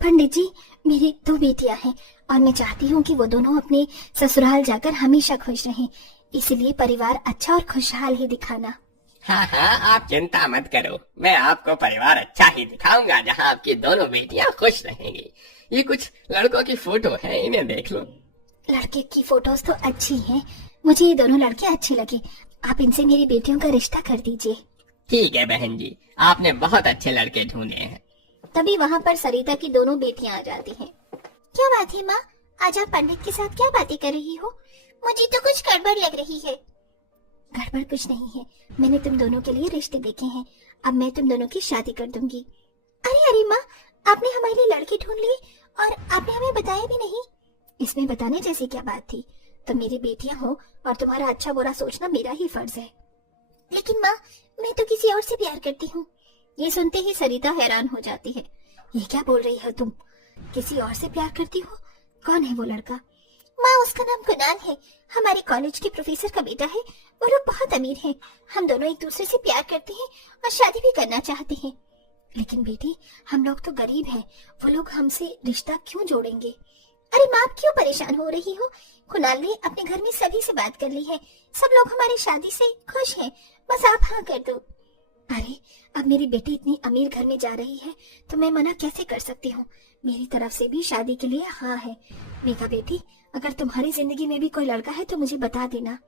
पंडित जी, मेरी 2 बेटियां हैं और मैं चाहती हूँ कि वो दोनों अपने ससुराल जाकर हमेशा खुश रहें, इसलिए परिवार अच्छा और खुशहाल ही दिखाना। हाँ हाँ, आप चिंता मत करो, मैं आपको परिवार अच्छा ही दिखाऊंगा जहाँ आपकी दोनों बेटियाँ खुश रहेंगी। ये कुछ लड़कों की फोटो है, इन्हें देख लो। लड़के की फोटोज तो अच्छी हैं, मुझे ये दोनों लड़के अच्छे लगे। आप इनसे मेरी बेटियों का रिश्ता कर दीजिए। ठीक है बहन जी, आपने बहुत अच्छे लड़के ढूंढे हैं। तभी वहाँ पर सरिता की दोनों बेटियां आ जाती हैं। क्या बात है माँ, आज आप पंडित के साथ क्या बातें कर रही हो? मुझे तो कुछ गड़बड़ लग रही है। गड़बड़ कुछ नहीं है, मैंने तुम दोनों के लिए रिश्ते देखे हैं, अब मैं तुम दोनों की शादी कर दूंगी। अरे अरे माँ, आपने हमारे लिए लड़के ढूंढ लिए और आपने हमें बताया भी नहीं। इसमें बताने जैसी क्या बात थी? तुम मेरी बेटियां हो और तुम्हारा अच्छा बुरा सोचना मेरा ही फर्ज है। लेकिन माँ, मैं तो किसी और से प्यार करती हूँ। ये सुनते ही सरिता हैरान हो जाती है। ये क्या बोल रही हो तुम? किसी और से प्यार करती हो? कौन है वो लड़का? माँ, उसका नाम कुणाल है, हमारे कॉलेज के प्रोफेसर का बेटा है। वो लोग बहुत अमीर हैं, हम दोनों एक दूसरे से प्यार करते हैं और शादी भी करना चाहते हैं। लेकिन बेटी, हम लोग तो गरीब हैं, वो लोग हमसे रिश्ता क्यों जोड़ेंगे? अरे माँ, आप क्यों परेशान हो रही हो? कुणाल ने अपने घर में सभी से बात कर ली है, सब लोग हमारी शादी से खुश हैं, बस आप हाँ कर दो। अरे, अब मेरी बेटी इतनी अमीर घर में जा रही है तो मैं मना कैसे कर सकती हूँ? मेरी तरफ से भी शादी के लिए हाँ है। मेघा बेटी, अगर तुम्हारी जिंदगी में भी कोई लड़का है तो मुझे बता देना।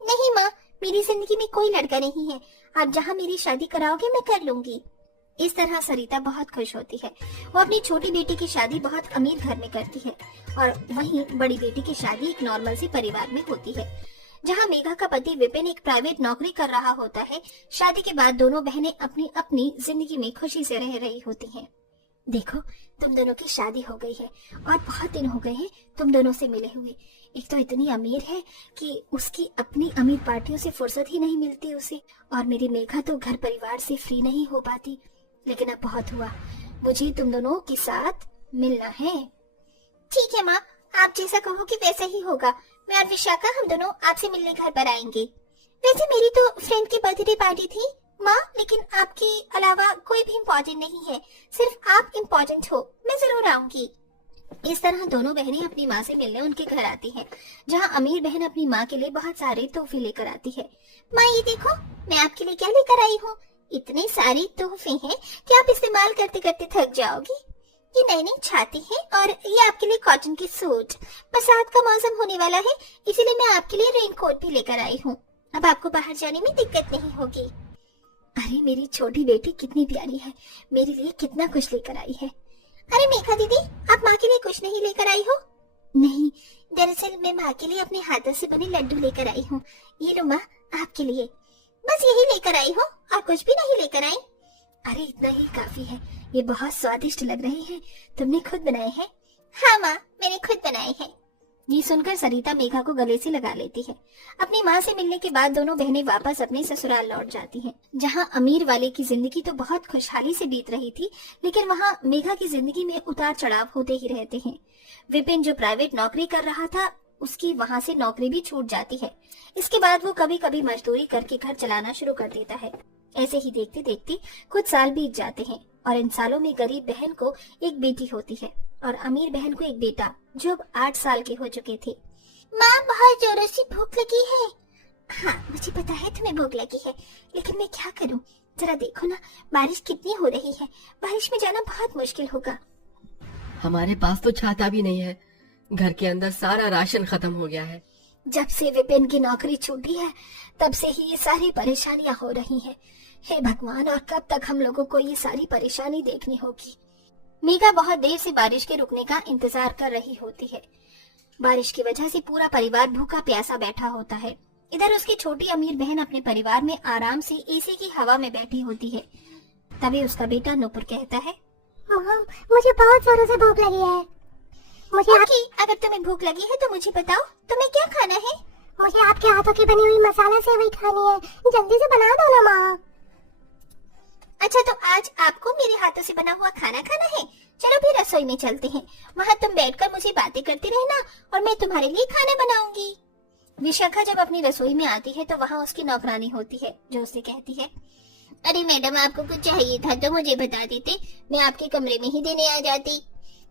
नहीं माँ, मेरी जिंदगी में कोई लड़का नहीं है, आप जहाँ मेरी शादी कराओगे मैं कर लूंगी। इस तरह सरिता बहुत खुश होती है। वो अपनी छोटी बेटी की शादी बहुत अमीर घर में करती है और वहीं बड़ी बेटी की शादी एक नॉर्मल सी परिवार में होती है, जहाँ मेघा का पति विपिन एक प्राइवेट नौकरी कर रहा होता है। शादी के बाद दोनों बहनें अपनी अपनी जिंदगी में खुशी से रह रही होती हैं। देखो, तुम दोनों की शादी हो गई है और बहुत दिन हो गए हैं तुम दोनों से मिले हुए। एक तो इतनी अमीर है कि उसकी अपनी अमीर पार्टियों से फुर्सत ही नहीं मिलती उसे, और मेरी मेघा तो घर परिवार से फ्री नहीं हो पाती। लेकिन अब बहुत हुआ, मुझे तुम दोनों के साथ मिलना है। ठीक है माँ, आप जैसा कहोगे वैसा ही होगा। मैं और विशाखा हम दोनों आपसे मिलने घर पर आएंगे। वैसे मेरी तो फ्रेंड की बर्थडे पार्टी थी माँ, लेकिन आपके अलावा कोई भी इम्पोर्टेंट नहीं है, सिर्फ आप इम्पोर्टेंट हो। मैं जरूर आऊंगी। इस तरह दोनों बहनें अपनी माँ से मिलने उनके घर आती हैं, जहाँ अमीर बहन अपनी माँ के लिए बहुत सारे तोहफे लेकर आती है। माँ, ये देखो, मैं आपके लिए क्या लेकर आई हूँ। इतने सारे तोहफे हैं कि आप इस्तेमाल करते करते थक जाओगी। ये नई नई छाती है और ये आपके लिए कॉटन की सूट। बरसात का मौसम होने वाला है, इसीलिए मैं आपके लिए रेनकोट भी लेकर आई हूँ। अब आपको बाहर जाने में दिक्कत नहीं होगी। अरे मेरी छोटी बेटी कितनी प्यारी है, मेरे लिए कितना कुछ लेकर आई है। अरे मेघा दीदी, आप माँ के लिए कुछ नहीं लेकर आई हो? नहीं, दरअसल मैं माँ के लिए अपने हाथों से बने लड्डू लेकर आई हूँ। ये लो माँ, आपके लिए। बस यही लेकर आई हो और कुछ भी नहीं लेकर आई? अरे इतना ही काफी है, ये बहुत स्वादिष्ट लग रहे हैं। तुमने खुद बनाए हैं? हाँ माँ, मैंने खुद बनाए हैं। ये सुनकर सरिता मेघा को गले से लगा लेती है। अपनी माँ से मिलने के बाद दोनों बहनें वापस अपने ससुराल लौट जाती हैं, जहाँ अमीर वाले की जिंदगी तो बहुत खुशहाली से बीत रही थी, लेकिन वहाँ मेघा की जिंदगी में उतार चढ़ाव होते ही रहते हैं। विपिन जो प्राइवेट नौकरी कर रहा था, उसकी वहाँ से नौकरी भी छूट जाती है। इसके बाद वो कभी कभी मजदूरी करके घर चलाना शुरू कर देता है। ऐसे ही देखते देखते कुछ साल बीत जाते हैं और इन सालों में गरीब बहन को एक बेटी होती है और अमीर बहन को एक बेटा, जो अब 8 साल के हो चुके थे। माँ, बहुत जोरों से भूख लगी है। हाँ, मुझे पता है तुम्हें भूख लगी है, लेकिन मैं क्या करूँ? जरा देखो ना, बारिश कितनी हो रही है, बारिश में जाना बहुत मुश्किल होगा। हमारे पास तो छाता भी नहीं है, घर के अंदर सारा राशन खत्म हो गया है। जब से विपिन की नौकरी छूटी है तब से ही ये सारी परेशानियां हो रही हैं। हे भगवान, और कब तक हम लोगों को ये सारी परेशानी देखनी होगी? मेघा बहुत देर से बारिश के रुकने का इंतजार कर रही होती है। बारिश की वजह से पूरा परिवार भूखा प्यासा बैठा होता है। इधर उसकी छोटी अमीर बहन अपने परिवार में आराम से एसी की हवा में बैठी होती है। तभी उसका बेटा नुपुर कहता है, मुझे बहुत जोरों से भूख लगी है। अगर तुम्हें भूख लगी है तो मुझे बताओ, तुम्हें क्या खाना है? मुझे आपके हाथों की बनी हुई मसाला सेवई खानी है, जल्दी से बना दो ना माँ। अच्छा, तो आज आपको मेरे हाथों से बना हुआ खाना खाना है? चलो फिर रसोई में चलते हैं, वहाँ तुम बैठकर मुझे बातें करते रहना और मैं तुम्हारे लिए खाना बनाऊंगी। विशाखा जब अपनी रसोई में आती है तो वहाँ उसकी नौकरानी होती है, जो उसे कहती है, अरे मैडम, आपको कुछ चाहिए था तो मुझे बता देते, मैं आपके कमरे में ही देने आ जाती।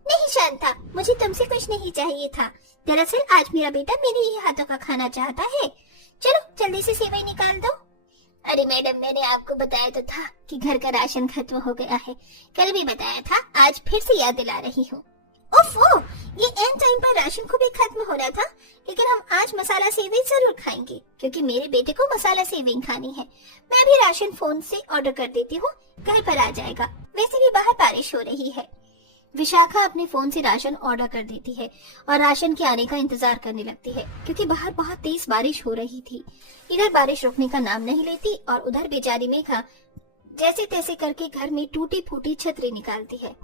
नहीं शांता, मुझे तुमसे कुछ नहीं चाहिए था। दरअसल आज मेरा बेटा मेरे ही हाथों का खाना चाहता है। चलो जल्दी से सेवई निकाल दो। अरे मैडम, मैंने आपको बताया तो था कि घर का राशन खत्म हो गया है। कल भी बताया था, आज फिर से याद दिला रही हूँ। ओफो, ये एंड टाइम पर राशन को भी खत्म हो रहा था। लेकिन हम आज मसाला सेवई जरूर खाएंगे क्योंकि मेरे बेटे को मसाला सेवई खानी है। मैं भी राशन फोन से ऑर्डर कर देती हूँ, घर पर आ जाएगा। वैसे भी बाहर बारिश हो रही है। विशाखा अपने फोन से राशन ऑर्डर कर देती है और राशन के आने का इंतजार करने लगती है क्योंकि बाहर बहुत तेज बारिश हो रही थी। इधर बारिश रुकने का नाम नहीं लेती और उधर बेचारी मेघा जैसे तैसे करके घर में टूटी फूटी छतरी निकालती है।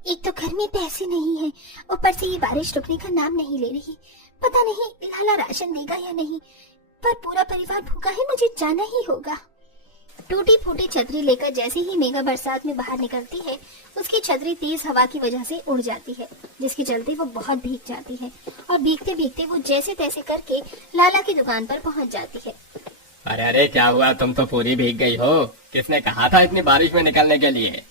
एक तो घर में पैसे नहीं है, ऊपर से ये बारिश रुकने का नाम नहीं ले रही। पता नहीं लाला राशन देगा या नहीं, पर पूरा परिवार भूखा है, मुझे जाना ही होगा। टूटी फूटी छतरी लेकर जैसे ही मेघा बरसात में बाहर निकलती है, उसकी छतरी तेज हवा की वजह से उड़ जाती है, जिसके चलते वो बहुत भीग जाती है और भीगते भीगते वो जैसे तैसे करके लाला की दुकान पर पहुंच जाती है। अरे अरे, क्या हुआ? तुम तो पूरी भीग गई हो। किसने कहा था इतनी बारिश में निकलने के लिए?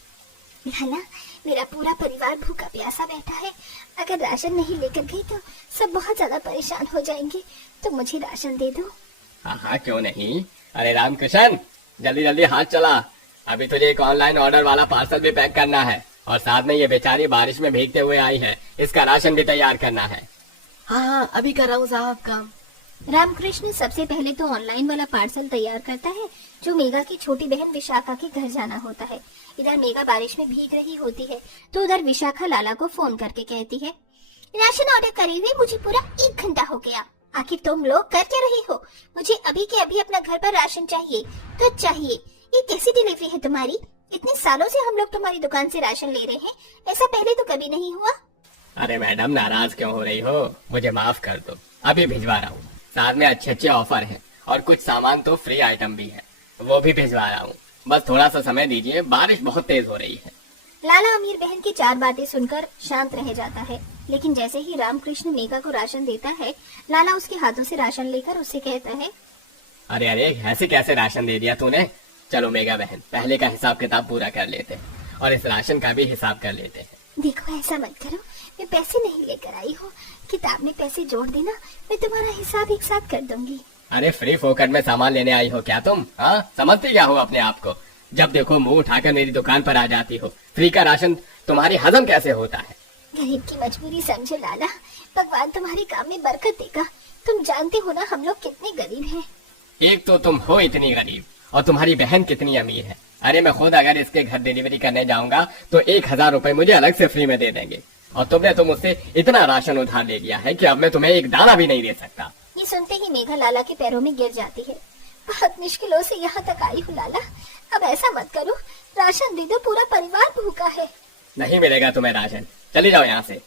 लाला, मेरा पूरा परिवार भूखा प्यासा बैठा है। अगर राशन नहीं लेकर गई तो सब बहुत ज्यादा परेशान हो जाएंगे, तो मुझे राशन दे दो। हाँ हाँ, क्यों नहीं। अरे रामकृष्ण, जल्दी जल्दी हाथ चला। अभी तुझे एक ऑनलाइन ऑर्डर वाला पार्सल भी पैक करना है और साथ में ये बेचारी बारिश में भीगते हुए आई है, इसका राशन भी तैयार करना है। हाँ, अभी कर रहा हूँ साहब काम। रामकृष्ण सबसे पहले तो ऑनलाइन वाला पार्सल तैयार करता है जो मेघा की छोटी बहन विशाखा के घर जाना होता है। इधर मेघा बारिश में भीग रही होती है तो उधर विशाखा लाला को फोन करके कहती है, राशन ऑर्डर करे हुए मुझे पूरा 1 घंटा हो गया। आखिर तुम लोग कर क्या रही हो? मुझे अभी के अभी अपना घर पर राशन चाहिए तो चाहिए। ये कैसी डिलीवरी है तुम्हारी? इतने सालों से हम लोग तुम्हारी दुकान से राशन ले रहे हैं, ऐसा पहले तो कभी नहीं हुआ। अरे मैडम, नाराज क्यों हो रही हो? मुझे माफ कर दो, अभी भिजवा रहा हूँ। साथ में अच्छे अच्छे ऑफर हैं और कुछ सामान तो फ्री आइटम भी है, वो भी भिजवा रहा हूँ। बस थोड़ा सा समय दीजिए, बारिश बहुत तेज हो रही है। लाला अमीर बहन की 4 बातें सुनकर शांत रह जाता है, लेकिन जैसे ही रामकृष्ण मेघा को राशन देता है, लाला उसके हाथों से राशन लेकर उससे कहता है, अरे अरे, ऐसे कैसे राशन दे दिया तूने? चलो मेघा बहन, पहले का हिसाब किताब पूरा कर लेते हैं और इस राशन का भी हिसाब कर लेते हैं। देखो ऐसा मत करो, मैं पैसे नहीं लेकर आई हूँ। किताब में पैसे जोड़ देना, मैं तुम्हारा हिसाब एक साथ कर दूंगी। अरे फ्री फोकट में सामान लेने आई हो क्या तुम? हाँ, समझती क्या हो अपने आप को? जब देखो मुंह उठाकर मेरी दुकान पर आ जाती हो। फ्री का राशन तुम्हारी हजम कैसे होता है? गरीब की मजबूरी समझो लाला, भगवान तुम्हारे काम में बरकत देगा। तुम जानते हो ना हम लोग कितने गरीब हैं। एक तो तुम हो इतनी गरीब और तुम्हारी बहन कितनी अमीर है। अरे मैं खुद अगर इसके घर डिलीवरी करने जाऊंगा तो 1000 रुपए मुझे अलग से फ्री में दे देंगे और तुमने तो मुझसे इतना राशन उधार ले लिया है कि अब मैं तुम्हें एक दाना भी नहीं दे सकता। ये सुनते ही मेघा लाला के पैरों में गिर जाती है। बहुत मुश्किलों से यहाँ तक आई हूँ लाला, अब ऐसा मत करो, राशन दे दो, पूरा परिवार भूखा है। नहीं मिलेगा तुम्हें राशन, चली जाओ यहाँ से।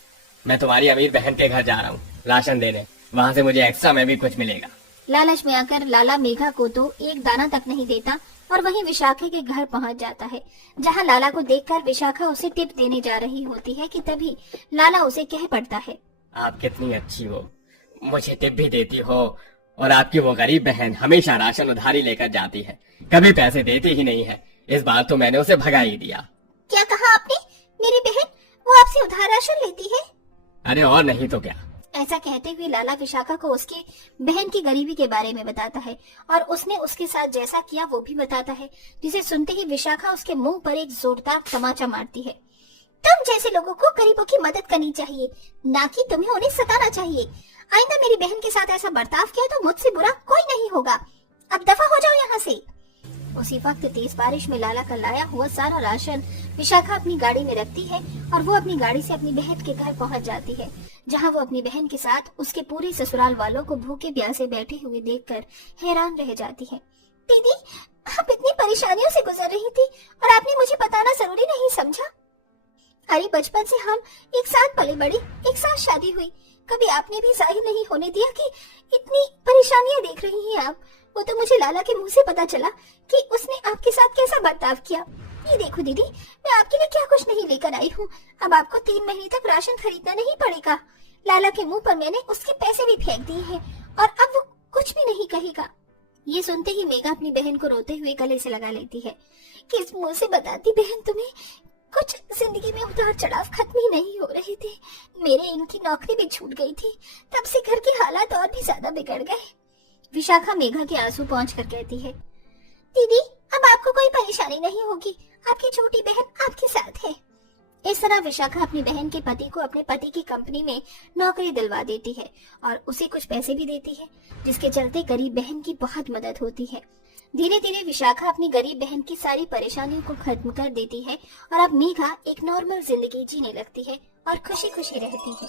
मैं तुम्हारी अमीर बहन के घर जा रहा हूँ राशन देने, वहाँ से मुझे एक्स्ट्रा में भी कुछ मिलेगा। लालच में आकर लाला मेघा को तो एक दाना तक नहीं देता और वहीं विशाखा के घर पहुंच जाता है, जहां लाला को देखकर विशाखा उसे टिप देने जा रही होती है कि तभी लाला उसे कह पड़ता है, आप कितनी अच्छी हो, मुझे टिप भी देती हो और आपकी वो गरीब बहन हमेशा राशन उधारी लेकर जाती है, कभी पैसे देती ही नहीं है। इस बार तो मैंने उसे भगा ही दिया। क्या कहा आपने? मेरी बहन वो आपसे उधार राशन लेती है? अरे और नहीं तो क्या। ऐसा कहते हुए लाला विशाखा को उसकी बहन की गरीबी के बारे में बताता है और उसने उसके साथ जैसा किया वो भी बताता है, जिसे सुनते ही विशाखा उसके मुंह पर एक जोरदार तमाचा मारती है। तुम जैसे लोगों को गरीबों की मदद करनी चाहिए, ना कि तुम्हें उन्हें सताना चाहिए। आइंदा मेरी बहन के साथ ऐसा बर्ताव किया तो मुझसे बुरा कोई नहीं होगा। अब दफा हो जाओ यहाँ से। उसी वक्त तेज बारिश में लाला का लाया हुआ सारा राशन विशाखा अपनी गाड़ी में रखती है और वो अपनी गाड़ी से अपनी बहन के घर पहुंच जाती है, जहां वो अपनी बहन के साथ उसके पूरे ससुराल वालों को भूखे प्यासे बैठे हुए देखकर हैरान रह जाती है। दीदी, आप इतनी परेशानियों से गुजर रही थी और आपने मुझे बताना जरूरी नहीं समझा? अरे बचपन से हम एक साथ पले बड़े, एक साथ शादी हुई, कभी आपने भी जाहिर नहीं होने दिया कि इतनी परेशानियां देख रही हैं आप। वो तो मुझे लाला के मुंह से पता चला कि उसने आपके साथ कैसा बर्ताव किया। ये देखो दीदी, मैं आपके लिए क्या कुछ नहीं लेकर आई हूँ। अब आपको 3 महीने तक राशन खरीदना नहीं पड़ेगा। लाला के मुंह पर मैंने उसके पैसे भी फेंक दिए हैं और अब वो कुछ भी नहीं कहेगा। ये सुनते ही मेघा अपनी बहन को रोते हुए गले से लगा लेती है। किस मुंह से बताती बहन तुम्हें? कुछ जिंदगी में उतार चढ़ाव खत्म ही नहीं हो रहे थे। मेरे इनकी नौकरी भी छूट गई थी, तब से घर के हालात और भी ज्यादा बिगड़ गए। विशाखा मेघा के आंसू पोंछ कर कहती है, दीदी अब आपको कोई परेशानी नहीं होगी, आपकी छोटी बहन आपके साथ है। इस तरह विशाखा अपनी बहन के पति को अपने पति की कंपनी में नौकरी दिलवा देती है और उसे कुछ पैसे भी देती है, जिसके चलते गरीब बहन की बहुत मदद होती है। धीरे धीरे विशाखा अपनी गरीब बहन की सारी परेशानियों को खत्म कर देती है और अब मेघा एक नॉर्मल जिंदगी जीने लगती है और खुशी खुशी रहती है।